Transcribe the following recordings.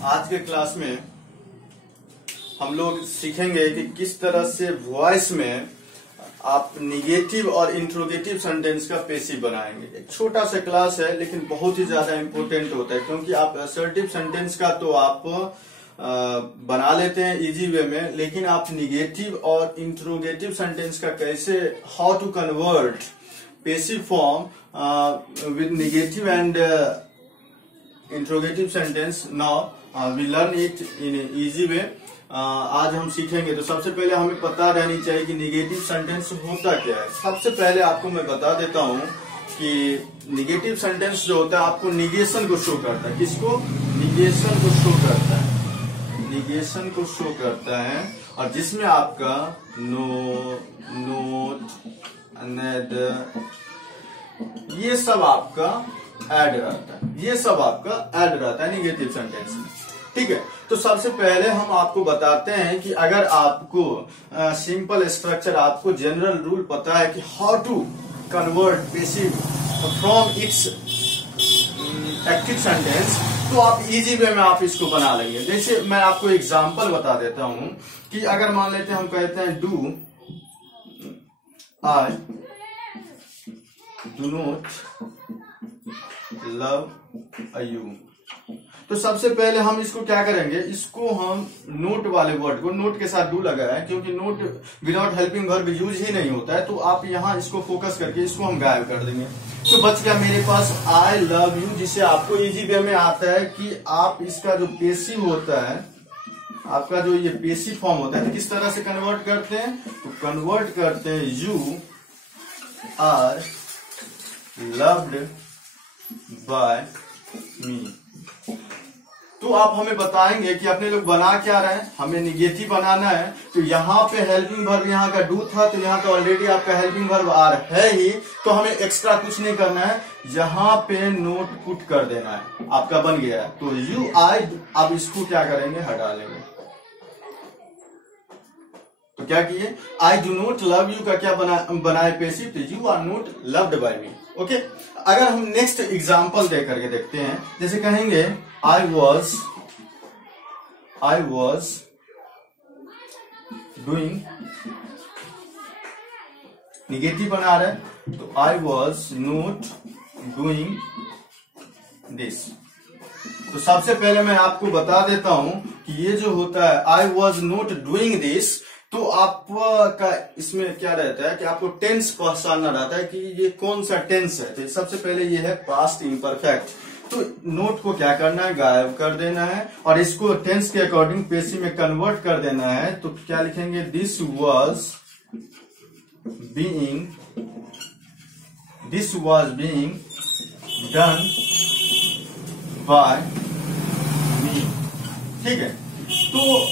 आज के क्लास में हम लोग सीखेंगे कि किस तरह से वॉइस में आप निगेटिव और इंट्रोगेटिव सेंटेंस का पेसिव बनाएंगे। एक छोटा सा क्लास है लेकिन बहुत ही ज्यादा इंपॉर्टेंट होता है, क्योंकि आप असर्टिव सेंटेंस का तो आप बना लेते हैं इजी वे में, लेकिन आप निगेटिव और इंट्रोगेटिव सेंटेंस का कैसे, how to convert passive form with negative and interrogative sentence, now we learn it in easy way. आज हम सीखेंगे। तो सबसे पहले हमें पता रहनी चाहिए कि निगेटिव सेंटेंस होता क्या है। सबसे पहले आपको मैं बता देता हूं कि निगेटिव सेंटेंस जो होता है आपको निगेशन को शो करता है। किसको? निगेशन को शो करता है। निगेशन को शो करता है, और जिसमें आपका नो, नोट, नेदर, ये सब आपका ऐड रहता है। ये सब आपका ऐड रहता है निगेटिव सेंटेंस में। ठीक है, तो सबसे पहले हम आपको बताते हैं कि अगर आपको सिंपल स्ट्रक्चर, आपको जनरल रूल पता है कि how to convert passive from its active sentence, तो आप इजी वे में आप इसको बना लेंगे। जैसे मैं आपको एग्जांपल बता देता हूं कि अगर मान लेते हैं हम कहते हैं do I do not love you, तो सबसे पहले हम इसको क्या करेंगे, इसको हम नोट वाले वर्ड को, नोट के साथ डू लगाया है क्योंकि not without helping verb use ही नहीं होता है, तो आप यहां इसको फोकस करके इसको हम गायब कर देंगे। तो बच गया मेरे पास आई लव यू, जिसे आपको इजी वे में आता है कि आप इसका जो पेसिव होता है, आपका जो ये पेसिव फॉर्म होता है, तो किस तरह से कन्वर्ट करते हैं, तो कन्वर्ट करते हैं यू आर लव्ड बाय मी। तो आप हमें बताएंगे कि अपने लोग बना क्या रहे हैं, हमें निगेटिव बनाना है। तो यहाँ पे हेल्पिंग वर्ब यहाँ का डू था, तो यहाँ तो ऑलरेडी आपका हेल्पिंग वर्ब आर है ही, तो हमें एक्स्ट्रा कुछ नहीं करना है, यहाँ पे नोट पुट कर देना है, आपका बन गया है। तो यू आई, अब इसको क्या करेंगे, हटा लेंगे। तो क्या किए, I do not love you का क्या बनाए पेसिव, तो you are not loved by me. Okay, अगर हम नेक्स्ट एग्जांपल दे करके देखते हैं, जैसे कहेंगे आई वॉज डूइंग, निगेटिव बना रहे, तो I was not doing this. तो सबसे पहले मैं आपको बता देता हूं कि ये जो होता है I was not doing this, तो आपका इसमें क्या रहता है कि आपको टेंस पहचानना रहता है कि ये कौन सा टेंस है। तो सबसे पहले ये है पास्ट इम्परफेक्ट, तो नोट को क्या करना है, गायब कर देना है, और इसको टेंस के अकॉर्डिंग पेसिव में कन्वर्ट कर देना है। तो क्या लिखेंगे, this was being done by me. ठीक है, तो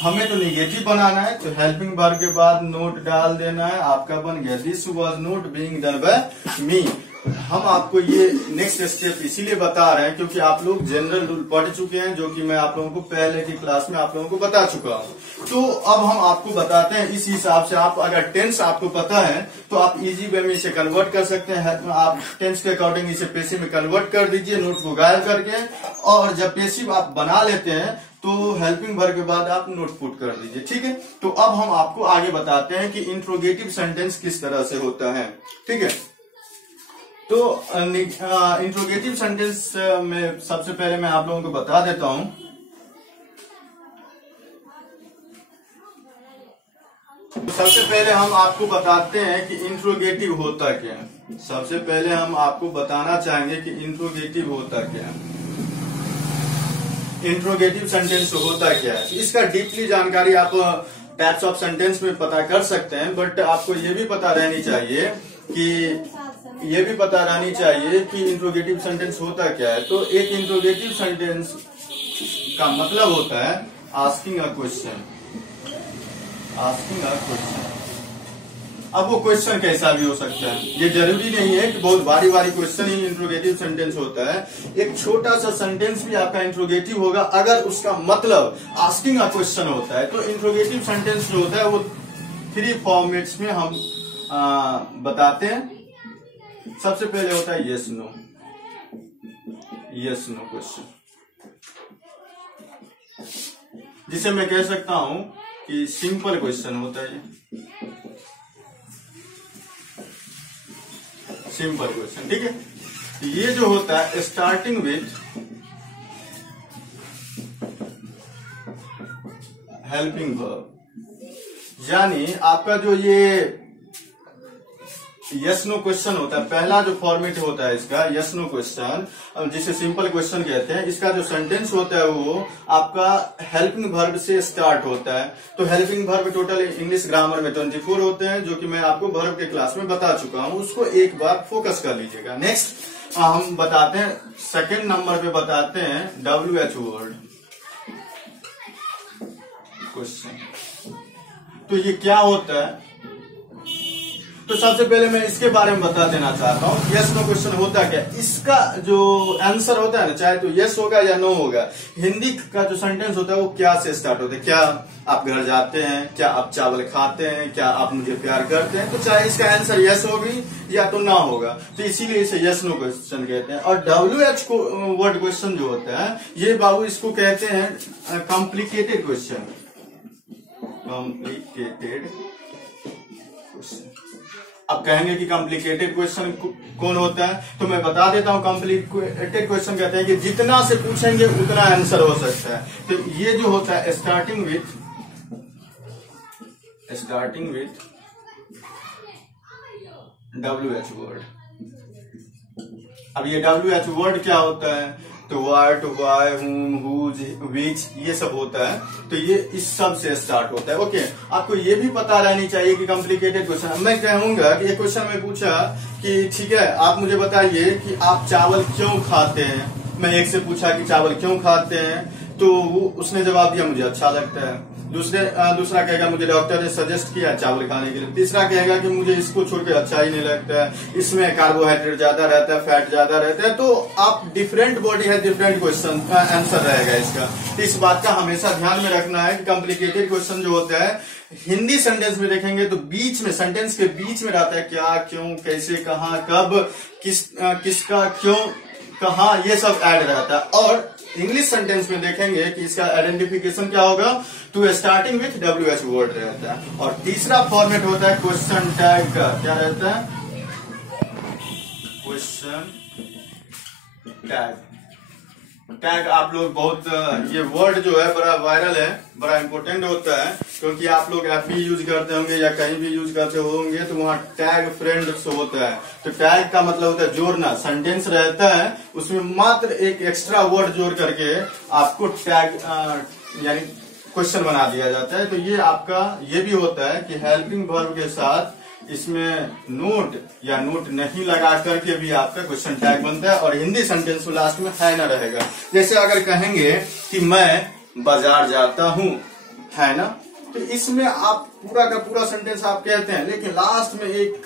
हमें तो निगेटिव बनाना है, तो हेल्पिंग वर्ब के बाद नोट डाल देना है, आपका बन गया this was not being done by me. हम आपको ये नेक्स्ट स्टेप इसीलिए बता रहे हैं क्योंकि आप लोग जनरल रूल पढ़ चुके हैं, जो कि मैं आप लोगों को पहले की क्लास में आप लोगों को बता चुका हूं। तो अब हम आपको बताते हैं इस हिसाब से, आप अगर टेंस आपको पता है तो आप इजी वे में इसे कन्वर्ट कर सकते हैं। आप टेंस के अकॉर्डिंग इसे पेसिव में कन्वर्ट कर दीजिए, नोट को गायब करके, और जब पेसिव आप बना लेते हैं तो हेल्पिंग वर्ब के बाद आप नोट पुट कर दीजिए। ठीक है, तो अब हम आपको आगे बताते हैं कि इंट्रोगेटिव सेंटेंस किस तरह से होता है। ठीक है, तो इंट्रोगेटिव सेंटेंस में सबसे पहले मैं आप लोगों को बता देता हूं। तो सबसे पहले हम आपको बताते हैं कि इंट्रोगेटिव होता क्या है। सबसे पहले हम आपको बताना चाहेंगे कि इंट्रोगेटिव होता क्या है, इंट्रोगेटिव सेंटेंस होता क्या है। इसका डीपली जानकारी आप टाइप्स ऑफ सेंटेंस में पता कर सकते हैं, बट आपको ये भी पता रहनी चाहिए कि इंट्रोगेटिव सेंटेंस होता क्या है। तो एक इंट्रोगेटिव सेंटेंस का मतलब होता है आस्किंग अ क्वेश्चन। अब वो क्वेश्चन कैसा भी हो सकता है, ये जरूरी नहीं है कि बहुत भारी क्वेश्चन ही इंट्रोगेटिव सेंटेंस होता है। एक छोटा सा सेंटेंस भी आपका इंट्रोगेटिव होगा अगर उसका मतलब आस्किंग अ क्वेश्चन होता है। तो इंट्रोगेटिव सेंटेंस जो होता है वो 3 फॉर्मेट्स में हम बताते हैं। सबसे पहले होता है यस नो क्वेश्चन। जिसे मैं कह सकता हूं कि सिंपल क्वेश्चन होता है। सिंपल क्वेश्चन, ठीक है। ये जो होता है स्टार्टिंग विथ हेल्पिंग वर्ब, यानी आपका जो ये यस नो क्वेश्चन होता है, पहला जो फॉर्मेट होता है इसका यस नो क्वेश्चन, जिसे सिंपल क्वेश्चन कहते हैं, इसका जो सेंटेंस होता है वो आपका हेल्पिंग वर्ब से स्टार्ट होता है। तो helping verb total English grammar में 24 होते हैं, जो कि मैं आपको वर्ब के क्लास में बता चुका हूं, उसको एक बार फोकस कर लीजिएगा। नेक्स्ट हम बताते हैं, सेकेंड नंबर पे बताते हैं WH वर्ड क्वेश्चन। तो ये क्या होता है, तो सबसे पहले मैं इसके बारे में बता देना चाहता हूँ। यस नो क्वेश्चन होता क्या, इसका जो आंसर होता है ना, चाहे तो यस होगा या नो होगा, हिंदी का जो सेंटेंस होता है वो क्या से स्टार्ट होता है। क्या आप घर जाते हैं, क्या आप चावल खाते हैं, क्या आप मुझे प्यार करते हैं। तो चाहे इसका आंसर यस होगी या तो ना होगा, तो इसीलिए इसे यस नो क्वेश्चन कहते हैं। और WH वर्ड क्वेश्चन जो होता है, ये बाबू इसको कहते हैं कॉम्प्लिकेटेड क्वेश्चन। Complicated question. अब कहेंगे कि कॉम्प्लिकेटेड क्वेश्चन कौन होता है, तो मैं बता देता हूं। कॉम्प्लिकेटेड क्वेश्चन कहते हैं कि जितना से पूछेंगे उतना आंसर हो सकता है। तो ये जो होता है स्टार्टिंग विथ WH वर्ड। अब ये WH वर्ड क्या होता है, तो व्हाट, व्हाई, हुम, हुज, विच, ये सब होता है। तो ये इस सब से स्टार्ट होता है। ओके, आपको ये भी पता रहनी चाहिए कि कॉम्प्लिकेटेड क्वेश्चन, मैं कहूंगा कि एक क्वेश्चन में पूछा कि ठीक है आप मुझे बताइए कि आप चावल क्यों खाते हैं। मैं एक से पूछा कि चावल क्यों खाते हैं, तो उसने जवाब दिया मुझे अच्छा लगता है। दूसरा कहेगा मुझे डॉक्टर ने सजेस्ट किया चावल खाने के लिए। तीसरा कहेगा कि मुझे इसको छोड़ के अच्छा ही नहीं लगता है, इसमें कार्बोहाइड्रेट ज्यादा रहता है, फैट ज्यादा रहता है। तो आप डिफरेंट बॉडी है, डिफरेंट क्वेश्चन आंसर रहेगा इसका। तो इस बात का हमेशा ध्यान में रखना है कि कॉम्प्लिकेटेड क्वेश्चन जो होता है हिंदी सेंटेंस में देखेंगे तो बीच में, सेंटेंस के बीच में रहता है क्या, क्यों, कैसे, कहाँ, कब, किसका, क्यों, कहाँ, ये सब ऐड रहता है। और इंग्लिश सेंटेंस में देखेंगे कि इसका आइडेंटिफिकेशन क्या होगा, तो स्टार्टिंग विथ WH वर्ड रहता है। और तीसरा फॉर्मेट होता है क्वेश्चन टैग का। क्या रहता है, क्वेश्चन टैग। टैग आप लोग बहुत, ये वर्ड जो है बड़ा वायरल है, बड़ा इंपॉर्टेंट होता है, क्योंकि आप लोग FB यूज करते होंगे या कहीं भी यूज करते होंगे, तो वहाँ टैग फ्रेंड्स होता है। तो टैग का मतलब होता है जोड़ना। सेंटेंस रहता है उसमें मात्र एक एक्स्ट्रा वर्ड जोड़ करके आपको टैग यानी क्वेश्चन बना दिया जाता है। तो ये आपका ये भी होता है कि हेल्पिंग वर्ब के साथ इसमें नोट या नोट नहीं लगा करके भी आपका क्वेश्चन टैग बनता है। और हिंदी सेंटेंस में लास्ट में है ना रहेगा। जैसे अगर कहेंगे कि मैं बाजार जाता हूं, है ना, तो इसमें आप पूरा का पूरा सेंटेंस आप कहते हैं, लेकिन लास्ट में एक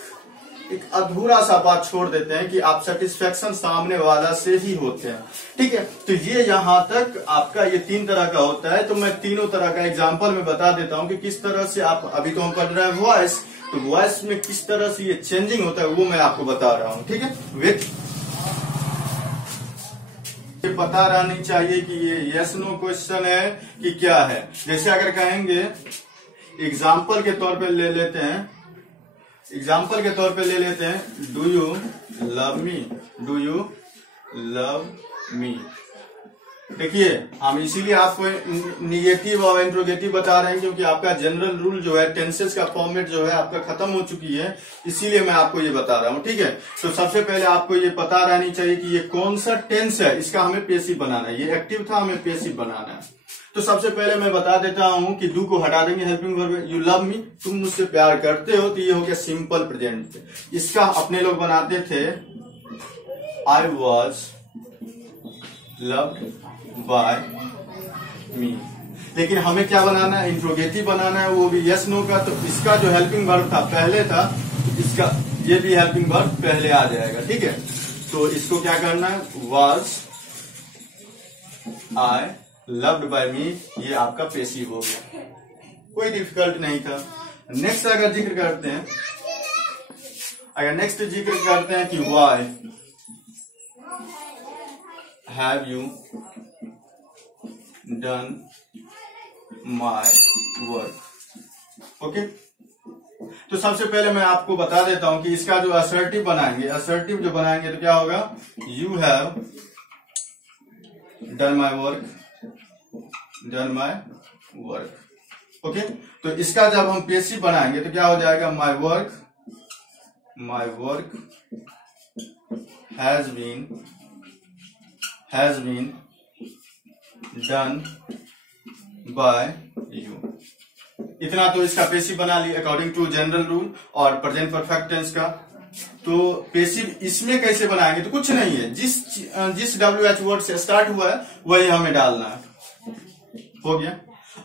अधूरा सा बात छोड़ देते हैं कि आप सेटिस्फेक्शन सामने वाला से ही होते हैं। ठीक है, तो ये यहाँ तक आपका ये 3 तरह का होता है। तो मैं तीनों तरह का एग्जांपल में बता देता हूँ कि किस तरह से आप, अभी तो हम पढ़ रहे हैं वॉइस, तो वॉइस में किस तरह से ये चेंजिंग होता है वो मैं आपको बता रहा हूँ। ठीक है, विथ ये पता रहनी चाहिए कि ये यस नो क्वेश्चन है कि क्या है। जैसे अगर कहेंगे एग्जाम्पल के तौर पे ले लेते हैं, do you love me, do you love me. देखिए हम इसीलिए आपको निगेटिव और इंट्रोगेटिव बता रहे हैं, क्योंकि आपका जनरल रूल जो है टेंसेस का फॉर्मेट जो है आपका खत्म हो चुकी है, इसीलिए मैं आपको ये बता रहा हूँ। ठीक है, तो सबसे पहले आपको ये पता रहनी चाहिए कि ये कौन सा टेंस है, इसका हमें पेसिव बनाना है। ये एक्टिव था, हमें पेसिव बनाना है। तो सबसे पहले मैं बता देता हूं कि डू को हटा देंगे helping verb. You love me, तुम मुझसे प्यार करते हो, तो ये हो गया सिंपल प्रेजेंट। इसका अपने लोग बनाते थे आई वॉज लव्ड बाय मी, लेकिन हमें क्या बनाना है, इंट्रोगेटिव बनाना है, वो भी यस नो का। तो इसका जो हेल्पिंग वर्ब था पहले था, इसका ये भी हेल्पिंग वर्ब पहले आ जाएगा। ठीक है, तो इसको क्या करना है, वॉज आई लव्ड बाय मी, ये आपका पेसिव हो गया, कोई डिफिकल्ट नहीं था। नेक्स्ट अगर जिक्र करते हैं, कि why have you done my work. Okay, तो सबसे पहले मैं आपको बता देता हूं कि इसका जो असर्टिव बनाएंगे तो क्या होगा, you have done my work. Okay, तो इसका जब हम पेसिव बनाएंगे तो क्या हो जाएगा, my work has been done by you. इतना तो इसका पेसिव बना लिया अकॉर्डिंग टू जनरल रूल और प्रेजेंट परफेक्ट टेंस का। तो पेसिव इसमें कैसे बनाएंगे, तो कुछ नहीं है, जिस WH वर्ड से स्टार्ट हुआ है वही हमें डालना है। हो गया।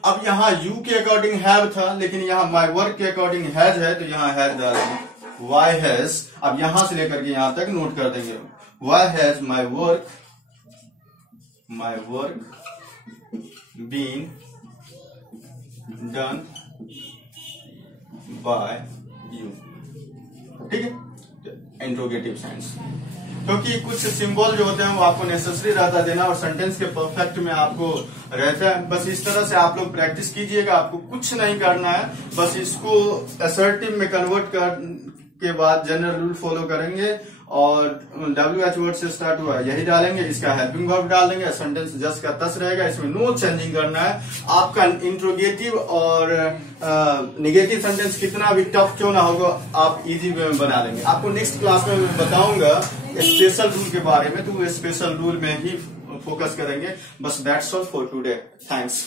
अब यहाँ यू के अकॉर्डिंग हैव था, लेकिन यहाँ माई वर्क के अकॉर्डिंग हैज है, तो यहाँ हैज डालेंगे। वाई हैज, अब यहां से लेकर के यहां तक नोट कर देंगे। Why has my work been done by you. ठीक है, इंट्रोगेटिव सेंस, क्योंकि कुछ सिंबल जो होते हैं वो आपको नेसेसरी रहता है देना, और सेंटेंस के परफेक्ट में आपको रहता है। बस इस तरह से आप लोग प्रैक्टिस कीजिएगा, आपको कुछ नहीं करना है, बस इसको असर्टिव में कन्वर्ट कर के बाद जनरल रूल फॉलो करेंगे और WH वर्ड से स्टार्ट हुआ यही डालेंगे, इसका हेल्पिंग वर्ब डाल देंगे, सेंटेंस जस्ट का तस रहेगा, इसमें नो चेंजिंग करना है। आपका इंट्रोगेटिव और निगेटिव सेंटेंस कितना भी टफ क्यों ना होगा, आप इजी वे में बना लेंगे। आपको नेक्स्ट क्लास में मैं बताऊंगा स्पेशल रूल के बारे में, तो वो स्पेशल रूल में ही फोकस करेंगे। बस that's all for today, thanks.